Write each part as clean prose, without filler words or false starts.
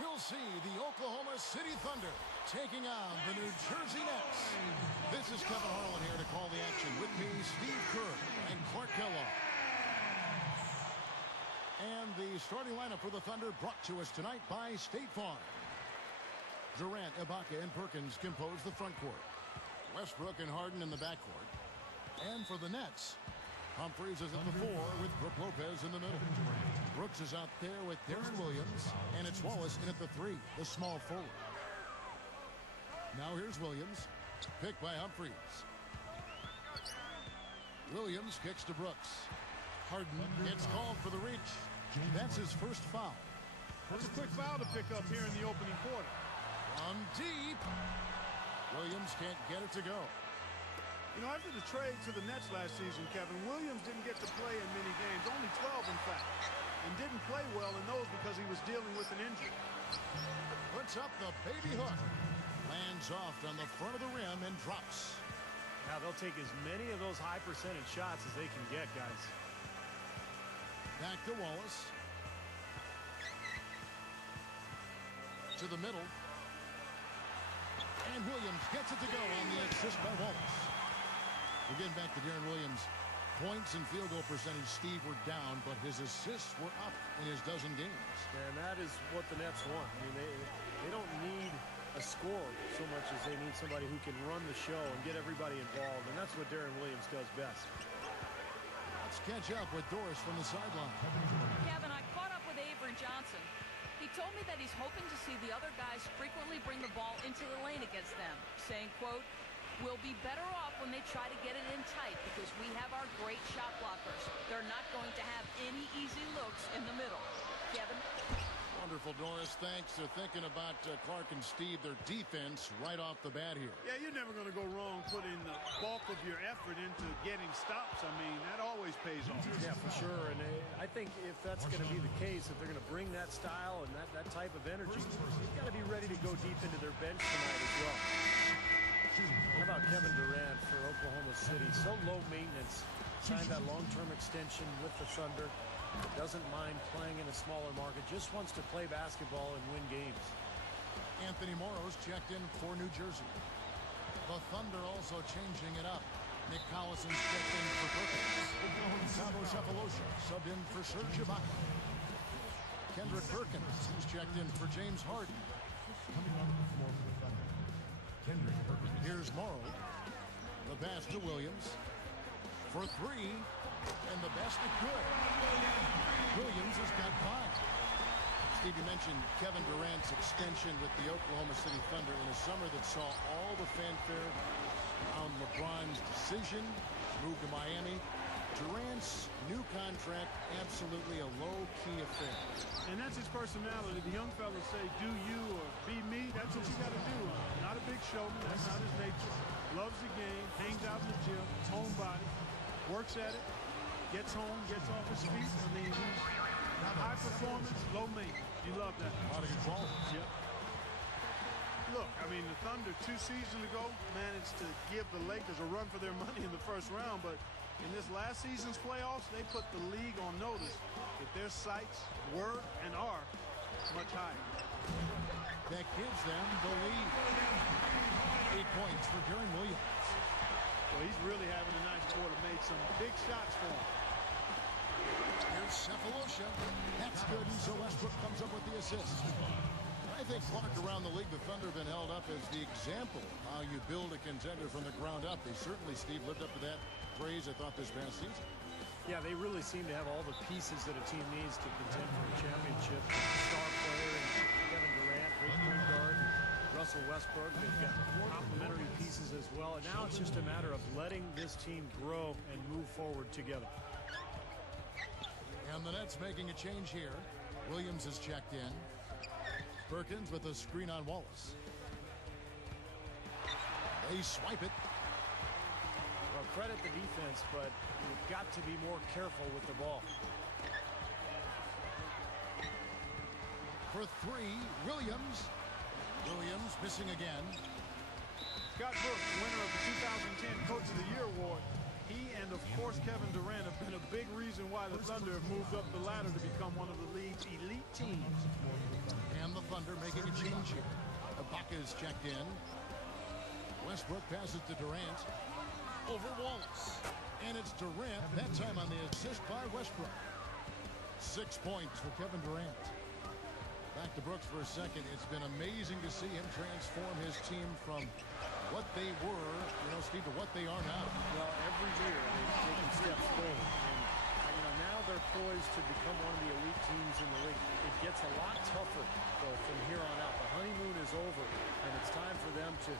We'll see the Oklahoma City Thunder taking on the New Jersey Nets. This is Kevin Harlan here to call the action. With me, Steve Kerr and Clark Kellogg. And the starting lineup for the Thunder brought to us tonight by State Farm. Durant, Ibaka, and Perkins compose the front court. Westbrook and Harden in the backcourt. And for the Nets, Humphries is at the 4 with Brook Lopez in the middle. Brooks is out there with Darren Williams, and it's Wallace in at the 3, the small forward. Now here's Williams, picked by Humphries. Williams kicks to Brooks. Harden gets called for the reach. That's his first foul. That's a quick foul to pick up here in the opening quarter. From deep. Williams can't get it to go. You know, after the trade to the Nets last season, Kevin, Williams didn't get to play in many games, only 12 in fact, and didn't play well in those because he was dealing with an injury. Puts up the baby hook. Lands off on the front of the rim and drops. Now they'll take as many of those high percentage shots as they can get, guys. Back to Wallace. To the middle. And Williams gets it to go on the assist by Wallace. We're getting back to Darren Williams. Points and field goal percentage, Steve, were down, but his assists were up in his dozen games. And that is what the Nets want. I mean, they don't need a score so much as they need somebody who can run the show and get everybody involved, and that's what Darren Williams does best. Let's catch up with Doris from the sideline. Kevin, I caught up with Avery Johnson. He told me that he's hoping to see the other guys frequently bring the ball into the lane against them, saying, quote, "We'll be better off when they try to get it in tight because we have our great shot blockers. They're not going to have any easy looks in the middle." Kevin? Wonderful, Doris. Thanks. They're thinking about Clark and Steve, their defense, right off the bat here. Yeah, you're never going to go wrong putting the bulk of your effort into getting stops. I mean, that always pays off. Yeah, for sure. And I think if that's going to be the case, if they're going to bring that style and that type of energy, they've got to be ready to go deep into their bench tonight as well. How about Kevin Durant for Oklahoma City? So low maintenance. Signed that long-term extension with the Thunder. Doesn't mind playing in a smaller market. Just wants to play basketball and win games. Anthony Morrow's checked in for New Jersey. The Thunder also changing it up. Nick Collison's checked in for Perkins. Sabo Cephalosha subbed in for Serge Ibaka. Kendrick Perkins is checked in for James Harden. Here's Morrow. The pass to Williams. For 3. And the basket good. Williams has got 5. Steve, you mentioned Kevin Durant's extension with the Oklahoma City Thunder in a summer that saw all the fanfare on LeBron's decision, move to Miami, Durant's new contract, absolutely a low-key affair. And that's his personality. The young fellas say, do you or be me. That's what you got to do. Not a big showman. That's not his nature. Loves the game. Hangs out in the gym. Homebody. Works at it. Gets home. Gets off his feet. I mean, he's high performance, low maintenance. You love that. A lot of control. Yep. Look, I mean, the Thunder 2 seasons ago managed to give the Lakers a run for their money in the first round, but in this last season's playoffs, they put the league on notice that their sights were and are much higher. That gives them the lead. 8 points for Deron Williams. Well, he's really having a nice quarter, made some big shots for him. Here's Cephalosha. That's good, and so Westbrook comes up with the assist. I think walk around the league, the Thunder have been held up as the example of how you build a contender from the ground up. They certainly, Steve, lived up to that phrase, I thought, this past season. Yeah, they really seem to have all the pieces that a team needs to contend for a championship. Star player and Kevin Durant, great point guard, Russell Westbrook. They've got complementary pieces as well. And now it's just a matter of letting this team grow and move forward together. And the Nets making a change here. Williams has checked in. Perkins with a screen on Wallace. They swipe it. Well, credit the defense, but you've got to be more careful with the ball. For three, Williams. Williams missing again. Scott Brooks, winner of the 2010 Coach of the Year award. He and, of course, Kevin Durant have been a big reason why the Thunder have moved up the ladder to become one of the league's elite teams. And the Thunder making a change here. Ibaka is checked in. Westbrook passes to Durant. Over Wallace. And it's Durant, that time on the assist by Westbrook. 6 points for Kevin Durant. Back to Brooks for a second. It's been amazing to see him transform his team from what they were, Steve, to what they are now. Well, every year they've taken steps forward. And, now they're poised to become one of the elite teams in the league. It gets a lot tougher, though, from here on out. The honeymoon is over, and it's time for them to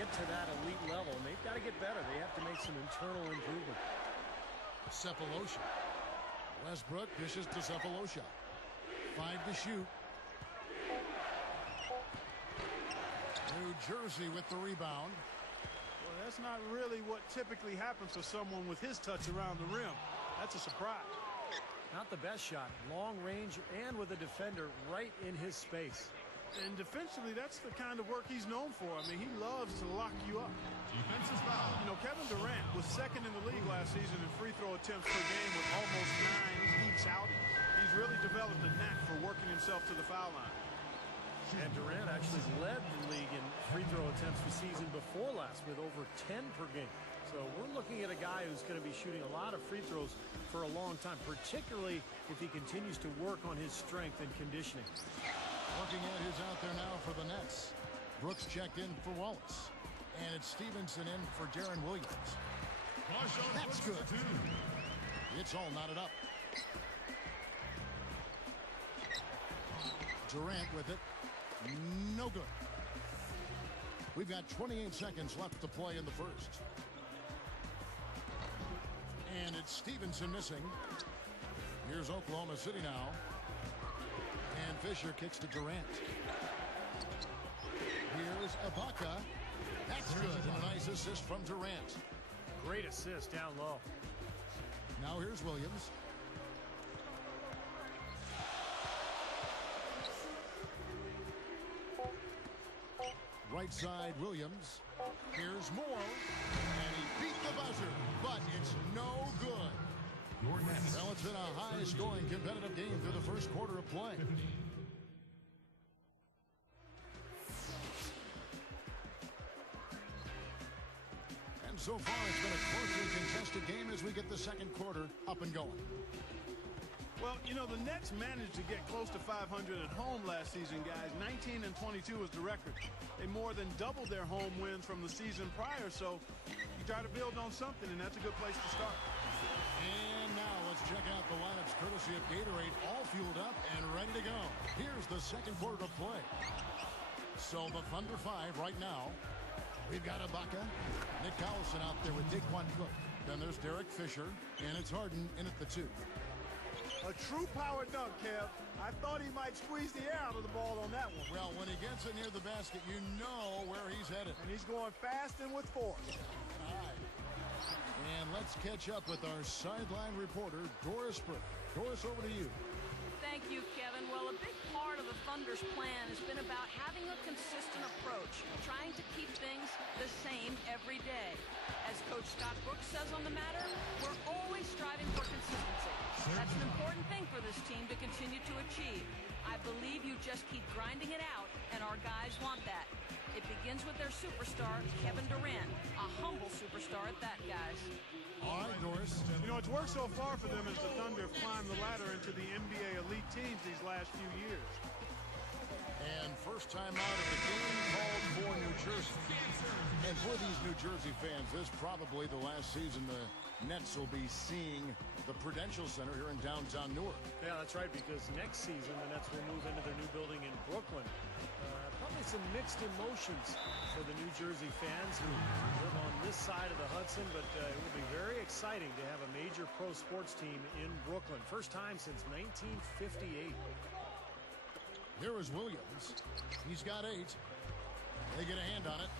get to that elite level. And they've got to get better. They have to make some internal improvement. Cephalosha. Westbrook dishes to Cephalosha. 5 to shoot. New Jersey with the rebound. Well, that's not really what typically happens to someone with his touch around the rim. That's a surprise. Not the best shot. Long range and with a defender right in his space. And defensively, that's the kind of work he's known for. I mean, he loves to lock you up. Defensive foul. Kevin Durant was second in the league last season in free throw attempts per game with almost 9 each outing. He's really developed a knack for working himself to the foul line. And Durant actually led the league in free throw attempts the season before last with over 10 per game. So we're looking at a guy who's going to be shooting a lot of free throws for a long time, particularly if he continues to work on his strength and conditioning. Looking at who's out there now for the Nets. Brooks checked in for Wallace. And it's Stevenson in for Deron Williams. That's good. It's all knotted up. Durant with it. No good. We've got 28 seconds left to play in the first. And it's Stevenson missing. Here's Oklahoma City now. And Fisher kicks to Durant. Here's Ibaka. That's good. And a nice assist from Durant. Great assist down low. Now here's Williams. Right side, Williams. Here's Moore. And he beat the buzzer, but it's no good. Well, it's been a high-scoring competitive game through the first quarter of play. And so far, it's been a closely contested game as we get the second quarter up and going. Well, the Nets managed to get close to 500 at home last season, guys. 19 and 22 was the record. They more than doubled their home wins from the season prior, so you try to build on something, and that's a good place to start. And now let's check out the lineups courtesy of Gatorade, all fueled up and ready to go. Here's the second quarter of play. So the Thunder 5 right now. We've got Ibaka, Nick Collison out there with Daquan Cook, Then there's Derek Fisher, and it's Harden in at the 2. A true power dunk, Kev. I thought he might squeeze the air out of the ball on that one. Well, when he gets it near the basket, you know where he's headed. And he's going fast and with force. All right. And let's catch up with our sideline reporter, Doris Burke. Doris, over to you. Thank you, Kevin. Well, a big part of the Thunder's plan has been about having a consistent approach, trying to keep things the same every day. As Coach Scott Brooks says on the matter, we're always striving for consistency. That's an important thing for this team to continue to achieve. I believe you just keep grinding it out, and our guys want that. It begins with their superstar, Kevin Durant, a humble superstar at that, guys. All right, Doris. You know, it's worked so far for them as the Thunder have climbed the ladder into the NBA elite teams these last few years. And first time out of the game called for New Jersey. And for these New Jersey fans, this is probably the last season the Nets will be seeing the Prudential Center here in downtown Newark. Yeah, that's right, because next season the Nets will move into their new building in Brooklyn. Probably some mixed emotions for the New Jersey fans who live on this side of the Hudson, but it will be very exciting to have a major pro sports team in Brooklyn. First time since 1958. Here is Williams. He's got 8. They get a hand on it.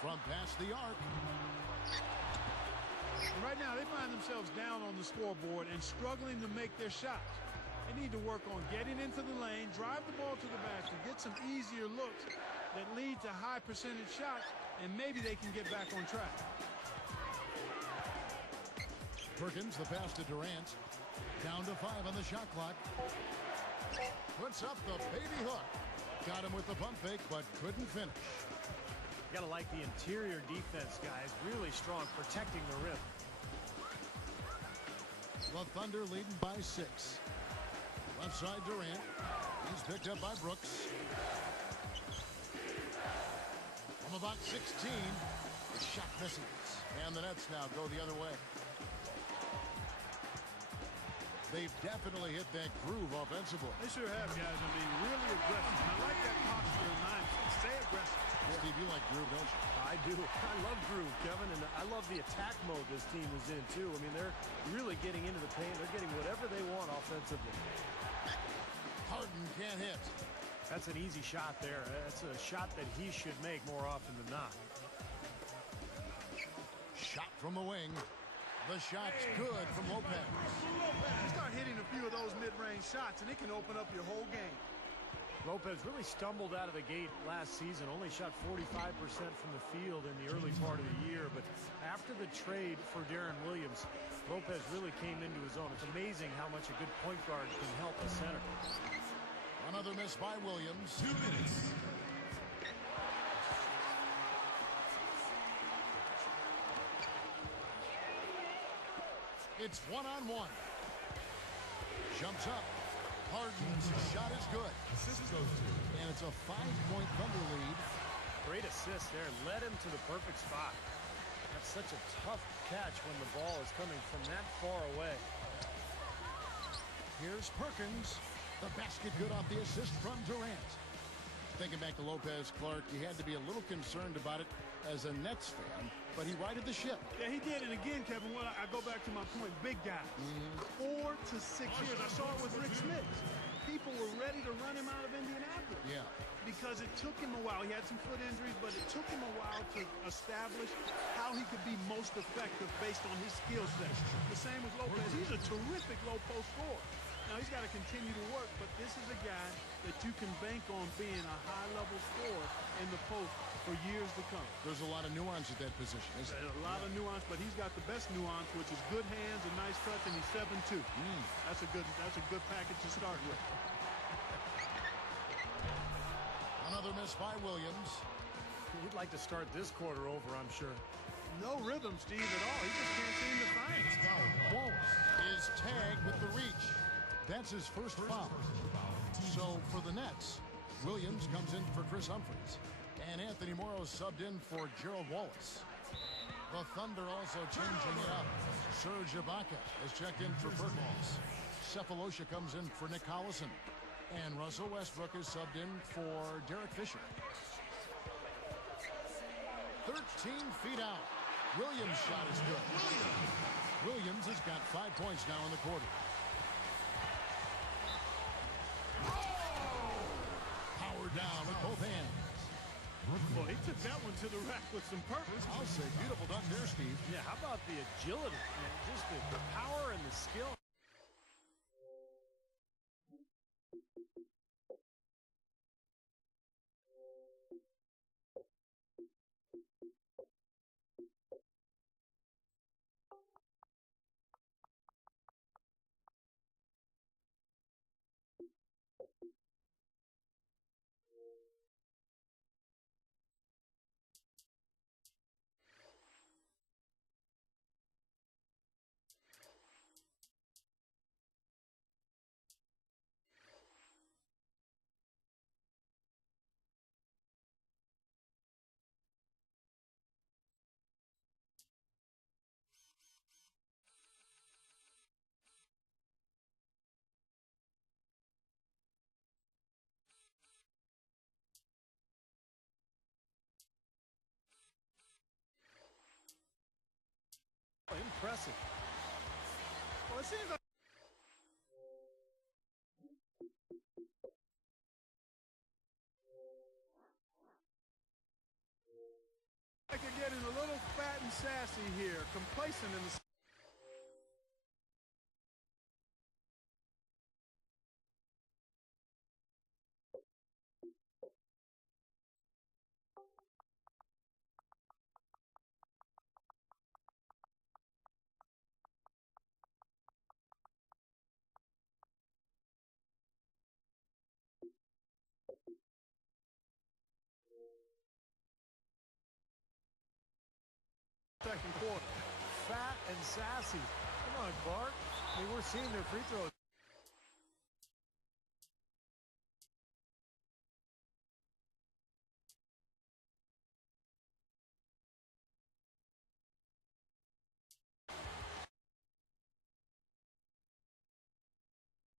From past the arc. And right now, they find themselves down on the scoreboard and struggling to make their shots. They need to work on getting into the lane, drive the ball to the basket, get some easier looks that lead to high percentage shots, and maybe they can get back on track. Perkins, the pass to Durant. Down to 5 on the shot clock. Puts up the baby hook. Got him with the pump fake, but couldn't finish. You gotta like the interior defense, guys. Really strong, protecting the rim. The Thunder leading by 6. Left side Durant. He's picked up by Brooks. From about 16. The shot misses. And the Nets now go the other way. They've definitely hit that groove offensively. They sure have, guys. I mean, really aggressive. And I like that posture of 9. Stay aggressive. Steve, you like groove, don't you? I do. I love groove, Kevin, and I love the attack mode this team is in, too. I mean, they're really getting into the paint. They're getting whatever they want offensively. Harden can't hit. That's an easy shot there. That's a shot that he should make more often than not. Shot from the wing. The shot's good from Lopez. You start hitting a few of those mid-range shots, and it can open up your whole game. Lopez really stumbled out of the gate last season, only shot 45% from the field in the early part of the year, but after the trade for Darren Williams, Lopez really came into his own. It's amazing how much a good point guard can help a center. Another miss by Williams. 2 minutes. It's 1-on-1. Jumps up. Harden's shot is good. Assist goes to. And it's a 5-point Thunder lead. Great assist there. Led him to the perfect spot. That's such a tough catch when the ball is coming from that far away. Here's Perkins. The basket good off the assist from Durant. Thinking back to Lopez, Clark, you had to be a little concerned about it as a Nets fan, but he righted the ship. Yeah, he did. And again, Kevin, I go back to my point. Big guy. 4 to 6 years. I saw it with Rick Smith. People were ready to run him out of Indianapolis. Yeah. Because it took him a while. He had some foot injuries, but it took him a while to establish how he could be most effective based on his skill set. The same with Lopez. He's a terrific low post scorer. Now, he's got to continue to work, but this is a guy that you can bank on being a high-level scorer in the post for years to come. There's a lot of nuance at that position, isn't there? A lot of nuance, but he's got the best nuance, which is good hands, a nice touch, and he's 7'2". That's a good package to start with. Another miss by Williams. He'd like to start this quarter over, I'm sure. No rhythm, Steve, at all. He just can't seem to find it. Wallace is tagged with the reach. That's his first foul. So for the Nets, Williams comes in for Chris Humphries. And Anthony Morrow subbed in for Gerald Wallace. The Thunder also changing it up. Serge Ibaka is checked in for Perkins. Cephalosha comes in for Nick Collison. And Russell Westbrook is subbed in for Derek Fisher. 13 feet out. Williams' shot is good. Williams has got 5 points now in the quarter. Power down with both hands. Well, he took that one to the rack with some purpose. I'll say beautiful dunk there, Steve. Yeah, how about the agility, man? Just the power and the skill. Impressive. Well, it seems like they're getting a little fat and sassy here, complacent in the. Second quarter. fat and sassy. Come on, Clark. I mean, we're seeing their free throws.